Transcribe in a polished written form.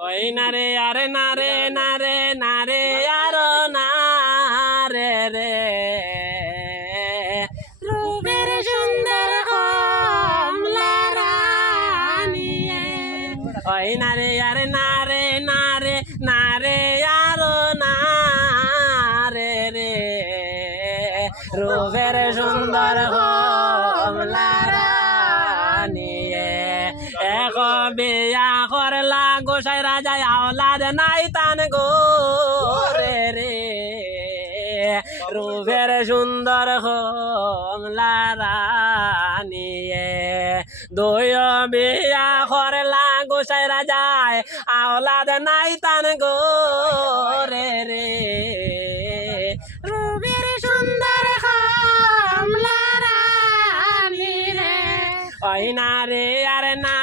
ওই না রে আরে না রে না রে না রে আর না রে রে রূপের সুন্দর কমলা রানিয়ে ওই না রে আরে না রে না রে না রে আর না রে রে রূপের সুন্দর কমলা রানিয়ে এক বিয়া করলা গোসাই রাজায় আওলাদ নাই তান গো রে রে রূপের সুন্দর কমলা রানিয়ে দুই বিয়া করলা গোসাই রাজায় আওলাদ নাই তান গো রে রে রূপের সুন্দর কমলা রানী রে ওই না রে আরে না